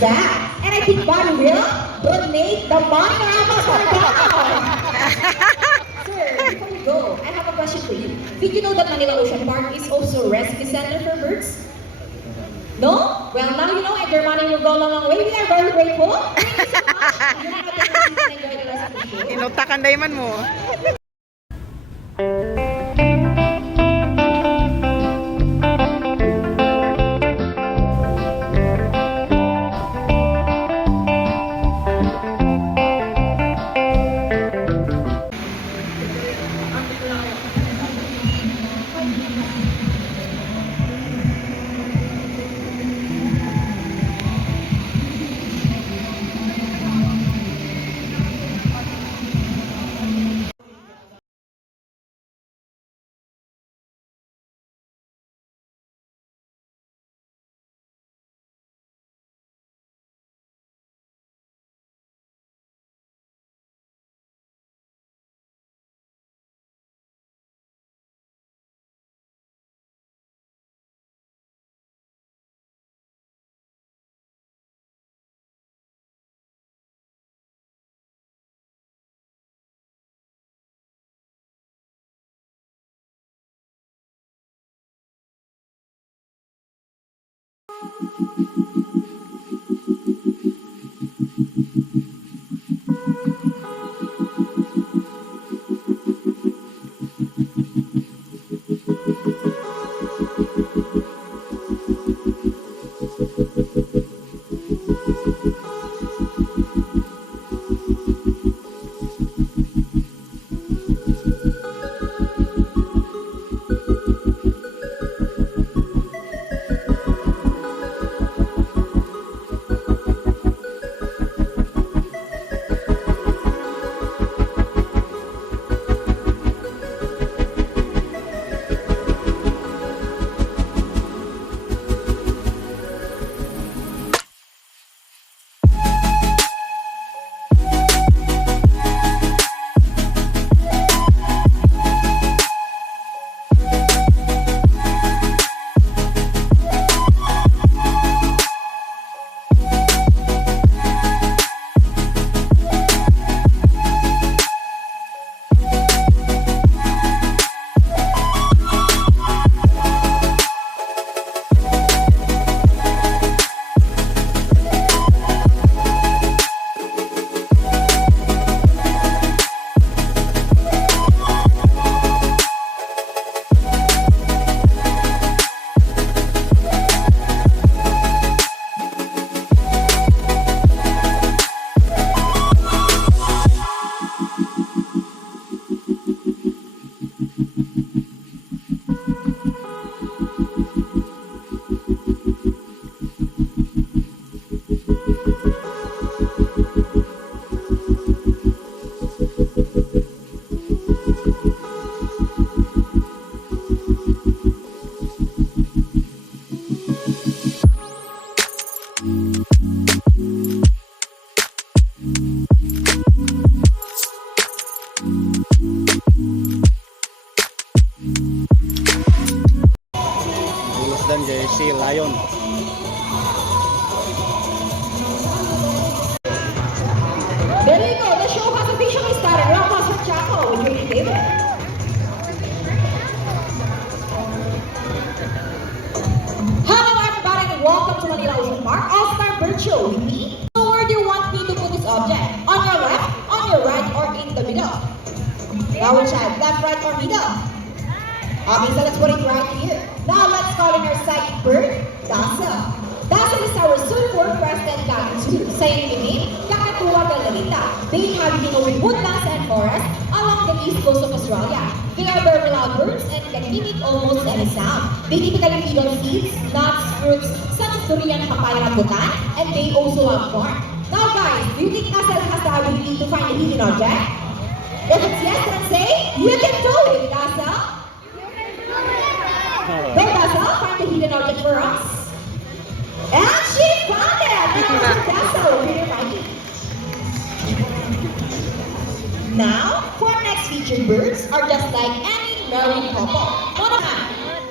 back. And I think Bobby will donate the money for Sir, before we go, I have a question for you. Did you know that Manila Ocean Park is also a rescue center for birds? No? Well, now you know, and your money will go a long way. We are very grateful. Thank you so much. Enjoy the rest of the show. Inutakan dayman mo. Dan kay si Lion. There you go. The show has officially started. Ramos with Chaco with Julie David. Hello everybody and welcome to Manila Ocean Park All-Star Bird Show with me. So where do you want me to put this object? On your left, on your right, or in the middle? Now which side? Left, right, or middle? Okay, so let's put it right here. Now let's call in our psychic bird, Dazzle. Dazzle is our Sulfur Crested Cockatoo. Sa name, Kakatuwa Galarita. They inhabit in woodlands and forests along the east coast of Australia. They are very loud birds and can mimic almost any sound. They typically feed on seeds, nuts, fruits, such as durian, papaya, rambutan, and they also have corn. Now guys, do you think Dazzle has the ability to find a hidden object? If it's yes, then say, you can do it, Dazzle. Go, Dazzle, find the hidden object for us. And she found it! Dazzle, really right. Now, for next featured birds are just like any married couple. One of them,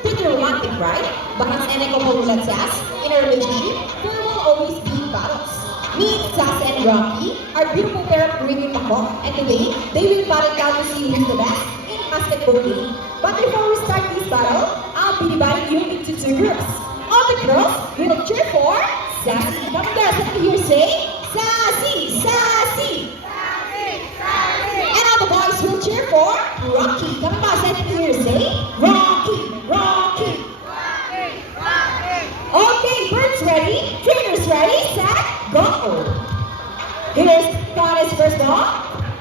pick Something romantic, right? But as any couple says, in a relationship, there will always be battles. Meet Sass and Rocky, our beautiful pair of green Paco, and today, they will battle down to see who's the best in basketball game. But before we start this battle, I'll be dividing you into two groups. All the girls will cheer for Sassy. Come on girls, let me hear you say, Sassy, Sassy. And all the boys will cheer for Rocky. Come on guys, let me hear you say, Rocky, Rocky. Okay, birds ready, trainers ready, set, go. Here's Connor's first ball,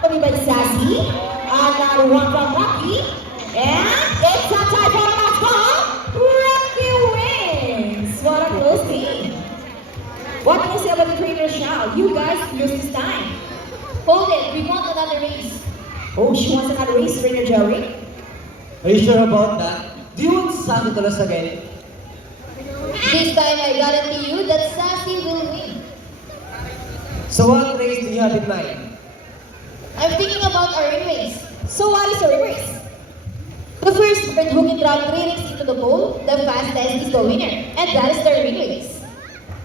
only by Sassy. Another one from Rocky. And it's a tie for the last ball. Rocky wins. What a close game. What can you say about the trainer shout? You guys lose this time. Hold it, we want another race. Oh, she wants another race, Trainer Jerry. Are you sure about that? Do you want Sassy to lose again? This time I guarantee you that Sassy will win. So what race do you have in mind? I'm thinking about our ring race. So what is your race? The first bird who can drop 3 rings into the bowl, the fastest is the winner. And that is the ring race.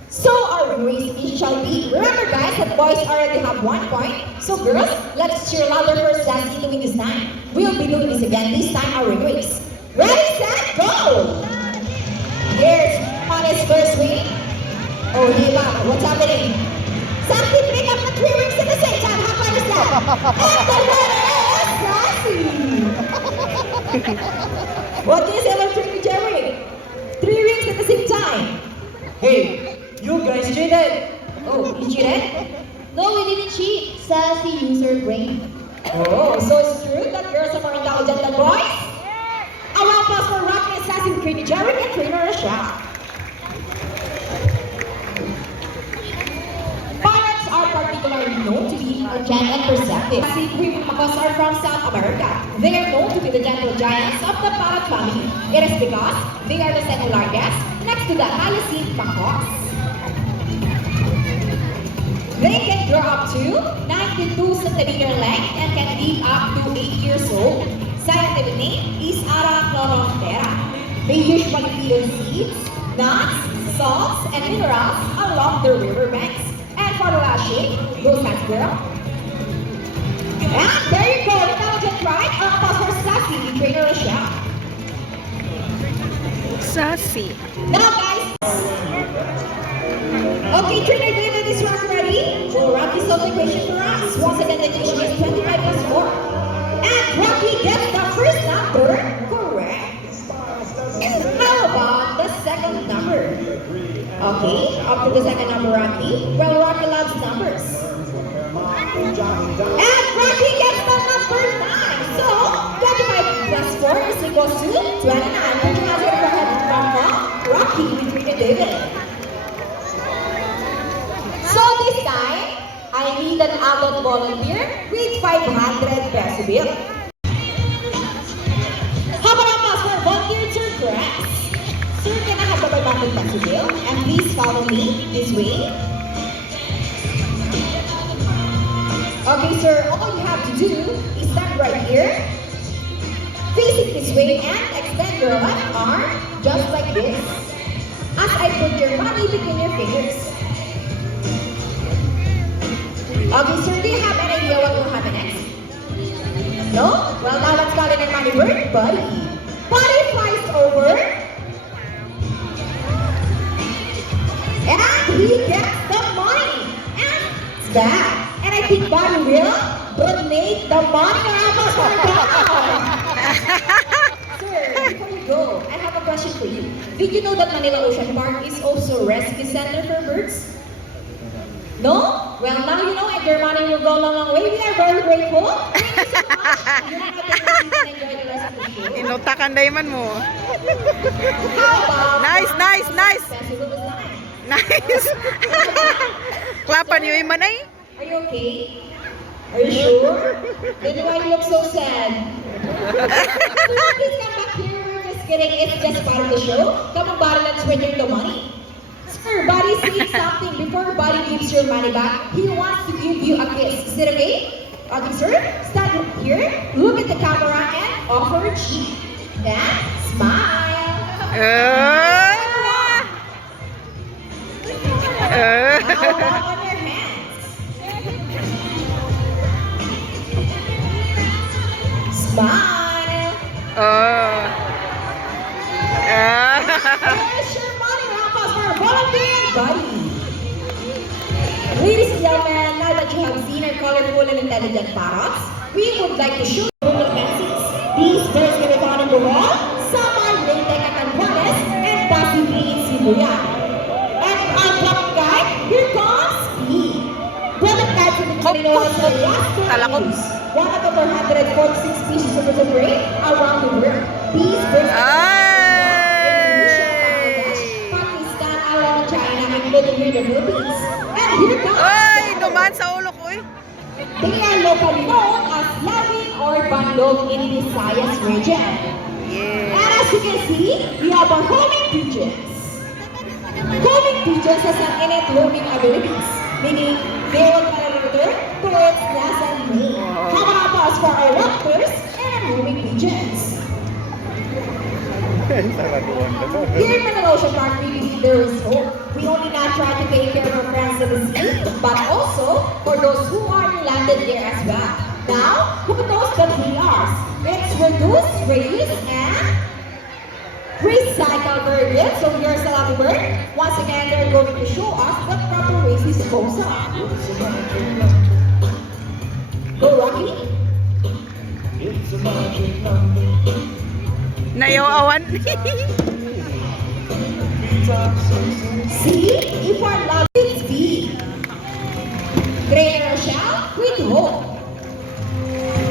So our race it shall be. Remember guys that boys already have 1 point. So girls, let's cheer louder for Sassy to win this time. We'll be doing this again, this time our race. Ready, set, go! Here's Connor's first wing. Oh, hey mama, what's happening? Sassy pick up the 3 rings at the same time. How fun is that? And the winner is Sassy! What can you say about Trainer Jerry? 3 rings at the same time. Hey, you guys cheated! Oh, you cheated? No, we didn't cheat. Sassy used her brain. Oh, so it's true that girls are more intelligent than boys? A round of applause for Rocky and Sassy, Trainer Jerry and Trainer Rasha. Pirates are particularly known to be intelligent and perceptive. Sassy Queen Macos are from South America. They are known to be the gentle giants of the parrot family. It is because they are the second largest next to the Hyacinth Macos. They can grow up to 92 centimeter length and can live up to 8 years old. Scientific name is Arachnoroptera. They usually feed on seeds, nuts, salts, and minerals along the riverbanks. And for the last shape, go fast girl. And there you go, intelligent right? A applause for Sassy, the trainer of Shell. Sassy. Now guys, okay, Trainer David is round ready. Will Rocky solve the equation for us? Once again, the equation is 25 plus 4. And Rocky gets the first number correct. And how about the second number? Okay, up to the second number, Rocky. Well, Rocky loves numbers. And Rocky gets the number 9. So, 25 plus 4 is equals to 29. We're going to go ahead and mark Rocky with Trainer David. So this time, I need an adult volunteer with 500 peso bill. How about us for volunteer to grass? Sir, can I have the 500 peso bill? And please follow me this way. Okay, sir, all you have to do is stand right here, face it this way, and extend your left arm just like this. As I put your money between your fingers. Okay, sir, do you have any idea what will happen next? No? Well, now let's call in our money bird, Buddy. Buddy flies over. And he gets the money. And it's back. And I think Buddy will donate the money to us for Sir, before you go, I have a question for you. Did you know that Manila Ocean Park is also a rescue center for birds? No? Well, now you know, and your money will go a long, long way. We are very grateful. Thank you so much. You have a good enjoy the rest of the show. Inutakan Diamond mo. How about... Nice, nice, nice. Festival was nice. Nice. Klapan yung manay. Are you okay? Are you sure? Then why you look so sad? Please come back here. We're just kidding. It's just part of the show. Come on, buddy, let's return the money. Sir, Buddy saying something. Before Buddy gives your money back, he wants to give you a kiss. Is it okay? Okay, sir. Stand here. Look at the camera and offer a cheek. And smile. Now walk on your hands. Smile. Here's your money wrap-up for volunteer buddy. Ladies and gentlemen, now that you have seen our colorful and intelligent parrots, we would like to show you the fancies. These birds can be found in Bohol, Samar, Leyte, Catanduanes, and possibly in Sibuyan. And on top guard, here comes Speed. Bullet guards in the Pilipinas are Talakot. one of over 146 species of birds of prey around the world. These birds Pakistan, Iran, China, including here in the Philippines. And here comes Ay, duman sa ulo ko eh. they are locally known as Labing or Bandog in Visayas region. Yeah. And as you can see, we have our homing pigeons. Homing pigeons has an innate roaming abilities, meaning they will return to its nest and mate. How about us for our raptors and homing pigeons? Here in Manila Ocean Park, we believe there is hope. We only not try to take care of our friends in the sea, but also for those who are landed here as well. Now, who knows that we are? It's reduce, reuse, and recycle very good. So here's a lovely bird. Once again, they're going to show us the proper ways we dispose of. Go, Rocky. Nayawan. See, if our love is big. Greater shall with hope.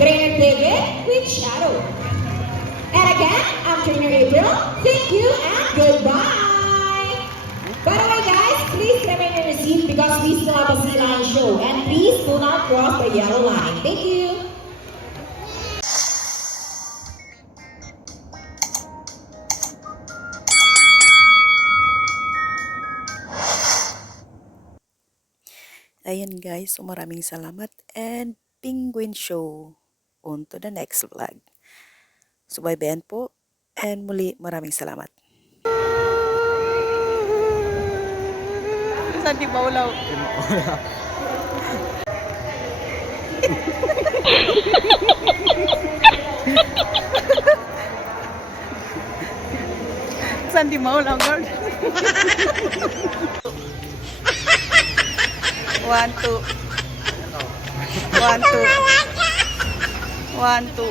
Greater David with shadow. And again, I'm Trainer April. Thank you and goodbye. By the way, guys, please remain in your seat because we still have a sea lion show. And please do not cross the yellow line. Thank you. Ayan guys, so maraming salamat and Penguin Show. On to the next vlog. So bye-bye po and muli maraming salamat. Saan di maulaw? Saan di maulaw, girl? 1, 2. 1, 2. 1, 2.